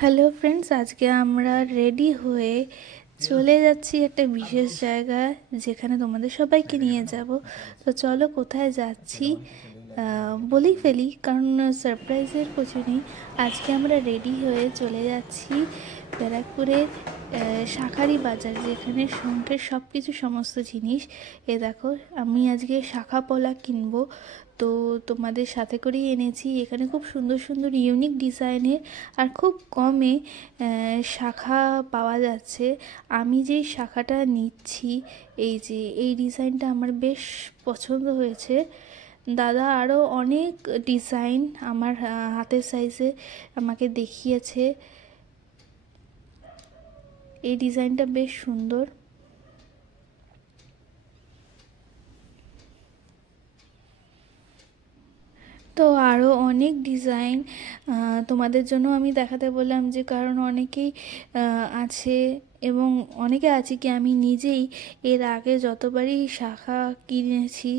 Hello friends, আজকে আমরা ready হয়ে চলে যাচ্ছি একটা বিশেষ জায়গায়, যেখানে তোমাদের সবাইকে নিয়ে যাব। তো চলো কোথায় যাচ্ছি বলেই ফেলি, কারণ সারপ্রাইজের কিছু নেই। আজকে আমরা রেডি হয়ে চলে যাচ্ছি ব্যারাকপুরের শাঁখারি বাজার, যেখানে শঙ্খের সব কিছু সমস্ত জিনিস। দেখো, আমি আজকে শাঁখা পলা কিনবো, তো তোমাদের সাথে করেই এনেছি। এখানে খুব সুন্দর সুন্দর ইউনিক ডিজাইনের আর খুব কমে শাঁখা পাওয়া যাচ্ছে। আমি যেই শাঁখাটা নিচ্ছি, এই ডিজাইনটা আমার বেশ পছন্দ হয়েছে। দাদা আরও অনেক ডিজাইন আমার হাতের সাইজে আমাকে দেখিয়েছে। এই ডিজাইনটা বেশ সুন্দর। তো আরও অনেক ডিজাইন তোমাদের জন্য আমি দেখাতে বললাম, যে কারণ অনেকেই আছে, এবং অনেকে আছে কি আমি নিজেই এর আগে যতবারই শাঁখা কিনেছি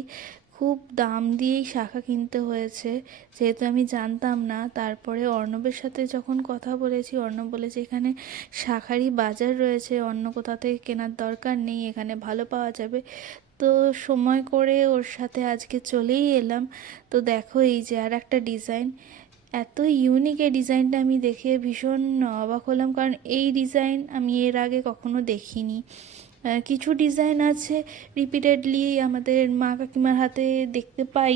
খুব দাম দিয়েই শাঁখা কিনতে হয়েছে, যেহেতু আমি জানতাম না। তারপরে অর্ণবের সাথে যখন কথা বলেছি, অর্ণব বলেছে এখানে শাঁখারই বাজার রয়েছে, অন্য কোথা থেকে কেনার দরকার নেই, এখানে ভালো পাওয়া যাবে। তো সময় করে ওর সাথে আজকে চলেই এলাম। তো দেখো, এই যে আর একটা ডিজাইন, এত ইউনিক এই ডিজাইনটা আমি দেখে ভীষণ অবাক হলাম, কারণ এই ডিজাইন আমি এর আগে কখনো দেখিনি। কিছু ডিজাইন আছে রিপিটেডলি আমাদের মা কাকিমার হাতে দেখতে পাই,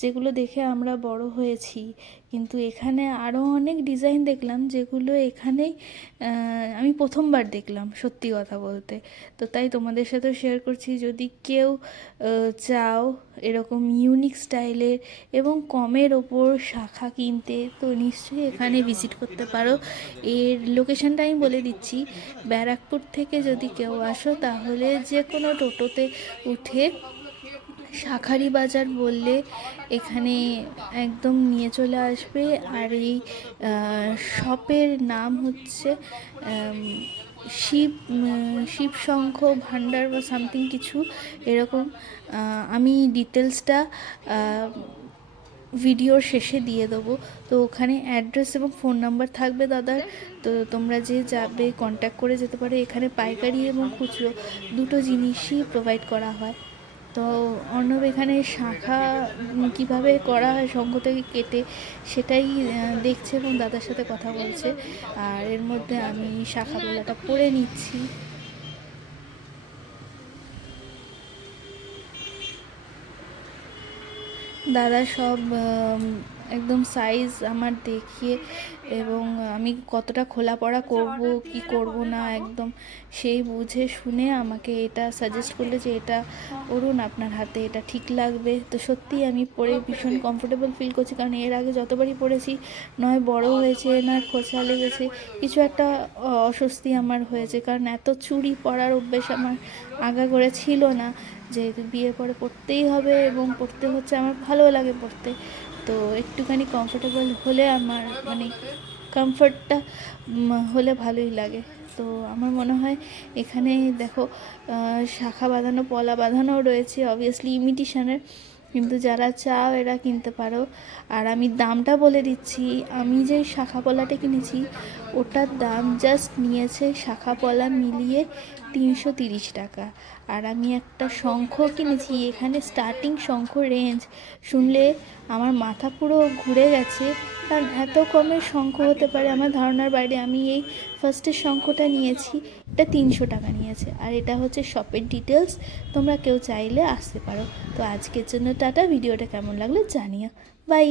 যেগুলো দেখে আমরা বড় হয়েছি, কিন্তু এখানে আরও অনেক ডিজাইন দেখলাম যেগুলো এখানেই আমি প্রথমবার দেখলাম, সত্যি কথা বলতে। তো তাই তোমাদের সাথেও শেয়ার করছি, যদি কেউ চাও এরকম ইউনিক স্টাইলের এবং কমের ওপর শাঁখা কিনতে, তো নিশ্চয়ই এখানে ভিজিট করতে পারো। এর লোকেশানটা আমি বলে দিচ্ছি, ব্যারাকপুর থেকে যদি কেউ আসো তাহলে যে কোনো টোটোতে উঠে শাঁখারি বাজার বললে এখানে একদম নিয়ে চলে আসবে। আর এই শপের নাম হচ্ছে শিব শিব শঙ্খ ভাণ্ডার বা সামথিং কিছু এরকম। আমি ডিটেলসটা ভিডিওর শেষে দিয়ে দেবো। তো ওখানে অ্যাড্রেস এবং ফোন নাম্বার থাকবে দাদার, তো তোমরা যে যাবে কন্ট্যাক্ট করে যেতে পারো। এখানে পাইকারি এবং খুচরো দুটো জিনিসই প্রোভাইড করা হয়। তো অর্ণব এখানে শাঁখা কীভাবে করা হয় শঙ্খ থেকে কেটে, সেটাই দেখছে এবং দাদার সাথে কথা বলছে। আর এর মধ্যে আমি শাঁখা পোলাটা পরে নিচ্ছি। দাদা সব একদম সাইজ আমার দেখিয়ে, এবং আমি কতটা খোলা পড়া করব কি করব না, একদম সেই বুঝে শুনে আমাকে এটা সাজেস্ট করলে যে এটা করুন, আপনার হাতে এটা ঠিক লাগবে। তো সত্যিই আমি পরে ভীষণ কমফোর্টেবল ফিল করছি, কারণ এর আগে যতবারই পরেছি নয় বড় হয়েছে, না খোঁচা লেগেছে, কিছু একটা অস্বস্তি আমার হয়েছে, কারণ এত চুড়ি পরার অভ্যেস আমার আগা করে ছিল না। যেহেতু বিয়ে পরে পড়তেই হবে এবং পড়তে হচ্ছে, আমার ভালো লাগে পড়তে, তো একটুখানি কমফোর্টেবল হলে আমার মানে কমফর্টটা হলে ভালোই লাগে। তো আমার মনে হয় এখানে দেখো শাঁখা বাঁধানো পলা বাঁধানো রয়েছে, অবভিয়াসলি ইমিটেশনের, কিন্তু যারা চাও এরা কিনতে পারো। আর আমি দামটা বলে দিচ্ছি, আমি যে শাঁখা পলাটা কিনেছি ওটার দাম জাস্ট নিয়েছে শাঁখা পলা মিলিয়ে 330 টাকা। আর আমি একটা শঙ্খ কিনেছি, এখানে স্টার্টিং শঙ্খ রেঞ্জ শুনলে আমার মাথা পুরো ঘুরে গেছে, কারণ এত কমের শঙ্খ হতে পারে আমার ধারণার বাইরে। আমি এই ফার্স্টের শঙ্খটা নিয়েছি, এটা 300 টাকা নিয়েছে। আর এটা হচ্ছে শপের ডিটেলস, তোমরা কেউ চাইলে আসতে পারো। তো আজকের জন্য টাটা। ভিডিওটা কেমন লাগলো জানিও। বাই।